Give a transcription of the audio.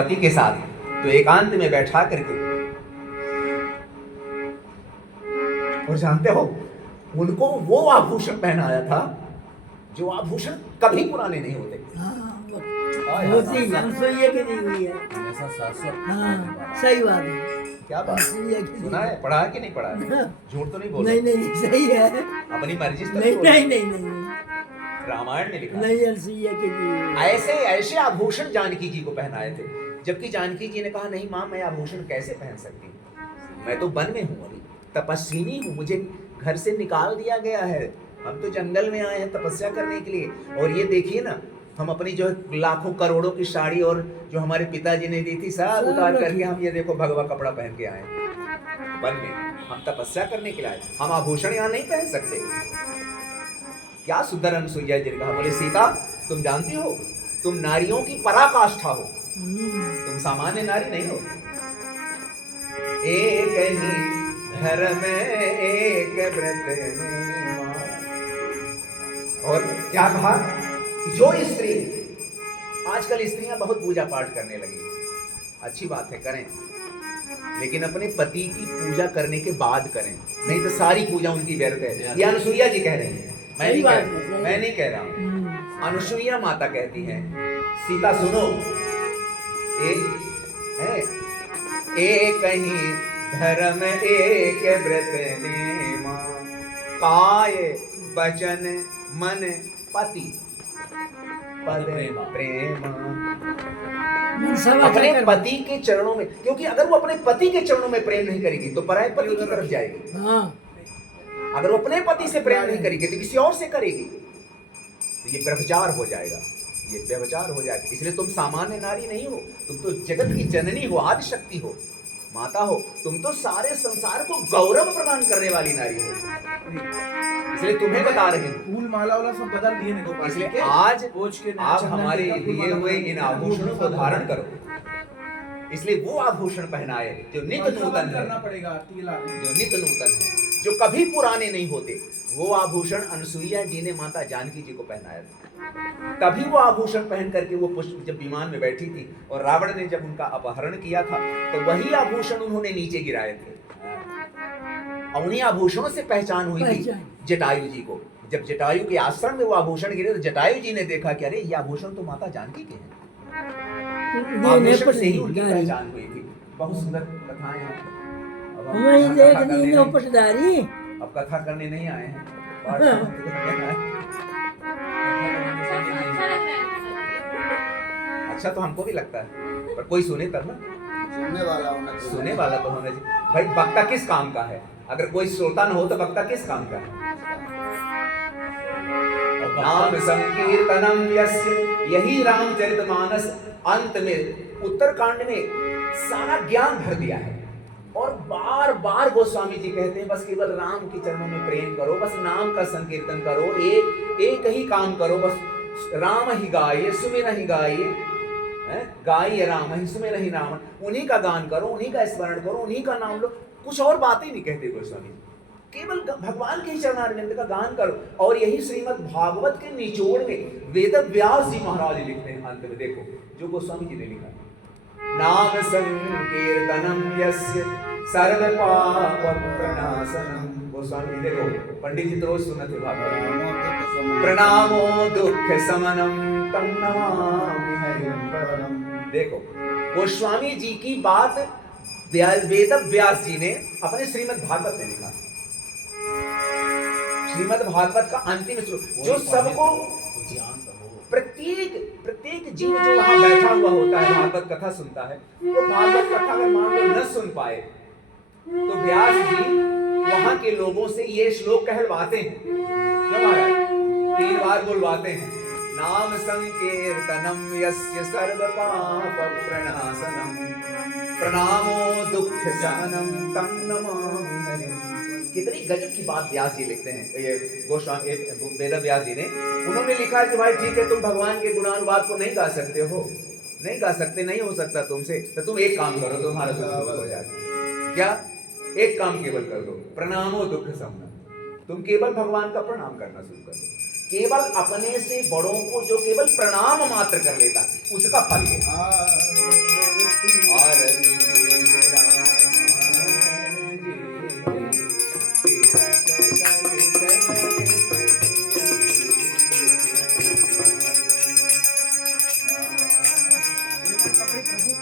पति के साथ तो एकांत में बैठा करके, और जानते हो उनको वो आभूषण पहनाया था जो आभूषण कभी पुराने नहीं होते। सही बात है। क्या बात, सुना है, पढ़ा है कि नहीं पढ़ा है? झूठ तो नहीं बोल नहीं नहीं सही है। अपनी मर्जी से नहीं नहीं नहीं नहीं रामायण में लिखा नहीं अलसिया के जी। ऐसे ऐसे आभूषण जानकी जी को पहनाए थे, जबकि जानकी जी ने कहा नहीं माँ, मैं आभूषण कैसे पहन सकती हूँ, मैं तो वन में हूँ, अभी तपस्विनी हूँ, मुझे घर से निकाल दिया गया है, हम तो जंगल में आए हैं तपस्या करने के लिए। और ये देखिए ना, हम अपनी जो लाखों करोड़ों की साड़ी और जो हमारे पिताजी ने दी थी सब उतार करके हम ये देखो भगवा कपड़ा पहन के आए वन में, हम तपस्या करने के लिए आए, हम आभूषण यहाँ नहीं पहन सकते। क्या सुंदर अनुसुईया जी ने कहा, बोले सीता तुम जानती हो तुम नारियों की पराकाष्ठा हो, तुम सामान्य नारी नहीं हो। एक ही घर में एक व्रत में। और क्या कहा, जो स्त्री, आजकल स्त्रियां बहुत पूजा पाठ करने लगी, अच्छी बात है करें, लेकिन अपने पति की पूजा करने के बाद करें, नहीं तो सारी पूजा उनकी व्यर्थ है। ये अनुसुईया जी कह रही हैं, मैं नहीं कह रहा हूँ, अनुसुईया माता कहती हैं। सीता सुनो, एक ही धर्म एक व्रत नेमा, काय वचन मन पति पद प्रेम। अपने पति के चरणों में, क्योंकि अगर वो अपने पति के चरणों में प्रेम नहीं करेगी तो पराये पति की तरफ जाएगी। अगर वो अपने पति से प्रेम नहीं करेगी तो किसी और से करेगी, तो ये व्यभिचार हो जाएगा, ये व्यभिचार हो जाएगा। इसलिए तुम सामान्य नारी नहीं हो, तुम तो जगत की जननी हो, आदि शक्ति हो, माता हो, तुम तो सारे संसार को गौरव प्रदान करने वाली नारी हो। इसलिए तुम्हें बता रही हूँ, फूल माला वाला सब बदल दिए नहीं गोपाल। इसलिए आज आप हमारे दिए हुए इन आभूषणों को धारण करो, इसलिए वो आभूषण पहनाए जो नित्य नूतन है, जो नित्य नूतन है, जो कभी पुराने नहीं होते। वो आभूषण अनुसुईया जी ने माता जानकी जी को पहनाया था। तभी वो आभूषण पहन करके वो पुष्प जब विमान में बैठी थी और रावण ने जब उनका अपहरण किया था, तो वही आभूषण उन्होंने नीचे गिराए थे। और उन्हीं आभूषणों से पहचान हुई थी जटायु जी को। जब जटायु के आश्रम में वो आभूषण गिरे तो जटायु जी ने देखा कि अरे ये आभूषण तो माता जानकी के हैं। आभूषण से ही उनकी पहचान हुई थी। बहुत सुंदर कथाएं हैं। अब कथा करने नहीं आए हैं, अच्छा तो हमको भी लगता है, पर कोई सुने तब ना, सुनने वाला तो होना चाहिए। भाई वक्ता किस काम का है? अगर कोई श्रोता न हो तो वक्ता किस काम का है? नाम संकीर्तनम यस्य, यही रामचरितमानस अंत में उत्तरकांड में सारा ज्ञान भर दिया है। और बार बार गोस्वामी जी कहते हैं बस केवल राम के चरणों में प्रेम करो, बस नाम का संकीर्तन करो, एक ही काम करो, बस राम ही गाइए, सुमिर ही गाइए, गाइए राम ही सुमिर ही राम, उन्हीं का गान करो, उन्हीं का स्मरण करो, उन्हीं का नाम लो। कुछ और बातें नहीं कहते गोस्वामी जी, केवल भगवान के ही चरणारविंद का गान करो। और यही श्रीमद् भागवत के निचोड़ में वेद व्यास जी महाराज लिखते हैं अंत में, देखो जो गोस्वामी जी ने लिखा, नाम संकीर्तनम यस्य सर्व पाप प्रणाशनम। गोस्वामी जी देखो, पंडित जी तो रोज सुनते भागवत, प्रणामो दुख समनम तम नमामि हरिं परम। देखो गोस्वामी जी की बात वेद व्यास जी ने अपने श्रीमद् भागवत में लिखा। श्रीमद् भागवत का अंतिम श्लोक जो सबको, प्रत्येक जीव जो वहां बैठा हुआ होता है भागवत कथा सुनता है, वो भागवत कथा अगर मान लो न सुन पाए तो व्यास जी वहां के लोगों से ये श्लोक कहलवाते हैं, क्यों महाराज 3 बार बोलवाते हैं, नाम संकीर्तनम यस्य सर्व पाप प्रणाशनम प्रणामो दुख शमनम तम नमामि हरिं। कितनी गजब की बात व्यास जी लिखते हैं, ये गोस्वामी वेद व्यास जी ने। उन्होंने लिखा कि भाई ठीक है, तुम भगवान के गुणानुवाद को नहीं गा सकते हो, नहीं गा सकते, नहीं हो सकता तुमसे, तो तुम एक काम करो, तुम्हारा दुख दूर हो जाएगा। क्या? एक काम केवल कर दो, प्रणामो दुख शमनम। तुम केवल भगवान का प्रणाम करना शुरू कर दो। केवल अपने से बड़ों को जो केवल प्रणाम मात्र कर लेता उसका फल है। निरत